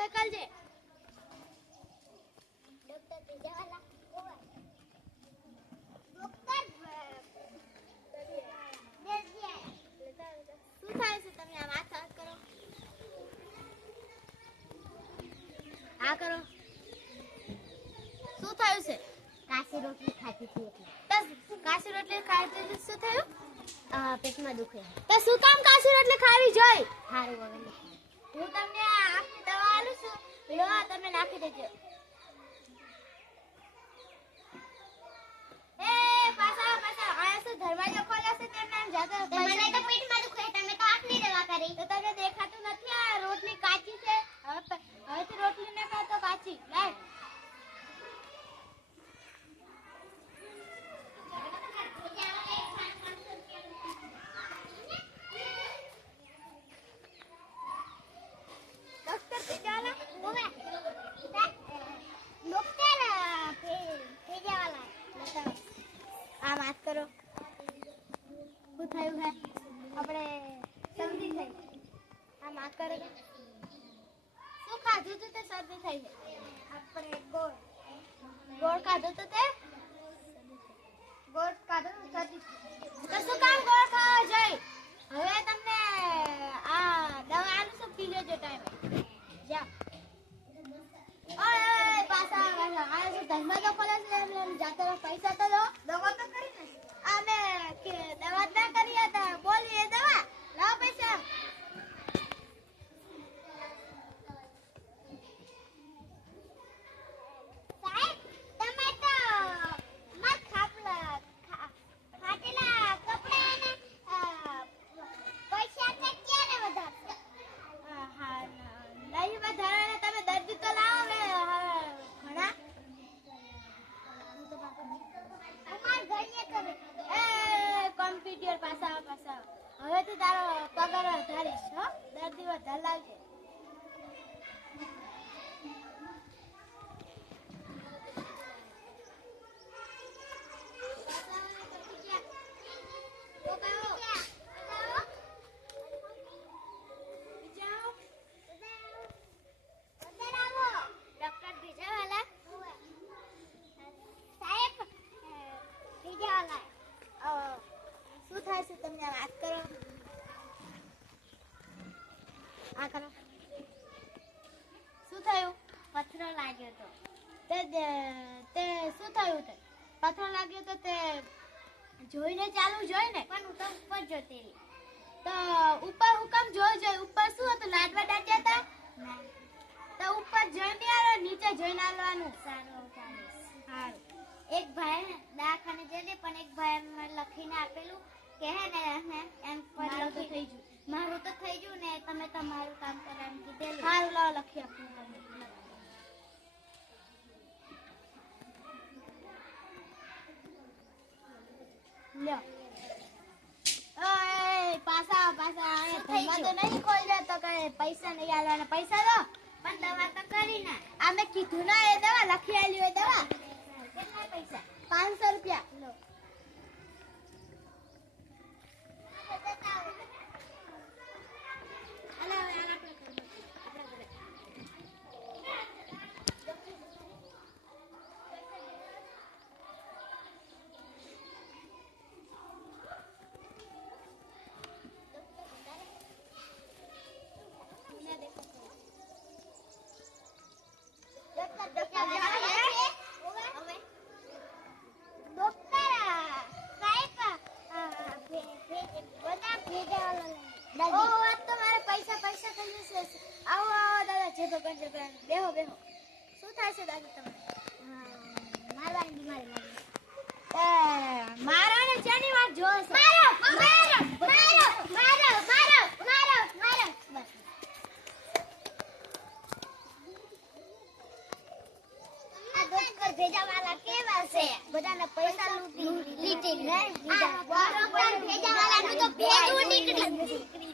મોકલજે. Doctor ભેજાવાલા શું થાય છે? તમે આ વાત કરો. આ કરો. શું થયું છે? કાચી રોટલી ખાતી હતી એટલે. કાચી રોટલી ખાતી શું થયું? પેટમાં દુખે. તો શું કામ કાચી રોટલી ખાવી જોઈએ? સારું હવે હું તમને આખી દવા આલું છું, લો તમે નાખી દેજો. એ પાછા આ શું દરવાજો ખોલ્યો છે તેમને એમ જાતા. મને તો પેટમાં દુખે, તમે તો આટલી દવા કરી. તો તમને દેખાતું નથી આ રોટલી કાચી છે? હવેથી રોટલી ને ખાતો કાચી. લાય આ વાત કરો. શું થયું હે? આપણે શરદી થઈ. આ વાત કરો. શું ખાધું તું તે શરદી થઈ છે? આપણે ગોળ ખાધું તું તે ગોળ ખાધું શરદી. તો શું કામ ગોળ ખાવા જાય? હવે તમને આ દવા આલું છું, પી લેજો ટાઈમે. જા. ઓય પાછા આ શું ધર્મજો ખોલે છે એટલે જાતે પૈસા તો દો. દવા તો કરી ને. અમે કે દવા ના કરી હતા. બોલીએ દવા લાવ પૈસા. સાહેબ તમે તો મત ખાપલા ખાટેલા કપડા ને પૈસા તો ક્યારે વધારશો? હા નહીં વધારે. તમે દર્દી તો લાવો ને ઘણા. અમાર ઘરે કરે એ કોમ્પ્યુટર પાછા હવેથી તારો પગાર વધારીશ હો. દર્દી વધારે લાવજે. શું થાય છે? તમને વાત કરો. આ કરો. શું થયું? પથરો લાગ્યો તો. તે શું થયું? તે પથ્થર લાગ્યો તો તે જોઈને ચાલવું જોઈએ ને. પણ હું તો ઉપર જોતી રહી. તો ઉપર હુકમ જોઈ ઉપર શું હતું? લાડવા દાટ્યા હતા. ના તો ઉપર જોઈને આવો, નીચે જોઈને આવવાનું. સારું ચાલીસ. સારું. એક ભાઈ દવાખાને જઈને પણ એક ભાઈ મને લખીને આપેલું કે હે ને એમ પર મારું તો થઈ ગયું. મારું તો થઈ ગયું ને તમે તમારું કામ કરો એમ કીધેલું. સારું લાવ લખી આપું તમને. લ્યો. ઓય પાછા ધંધા તો નહીં ખોલ જતો કે પૈસા નહીં આલવાના. પૈસા દો. પણ દવા તો કરી ના. આ મેં કીધું ના એ દવા લખી આલી હોય દવા. કેટલા પૈસા? 500 રૂપિયા. લો. બેહો શું થાય છે દાદી તમને? મારવાની બીમારી લાગી. મારા ને ચાની વાત જો છે. આ ડોક્ટર ભેજાવાલા કેવા છે? બધાને પૈસા લૂંટી લીધી. ડોક્ટર ભેજાવાલાનું તો ભેજું નીકળી.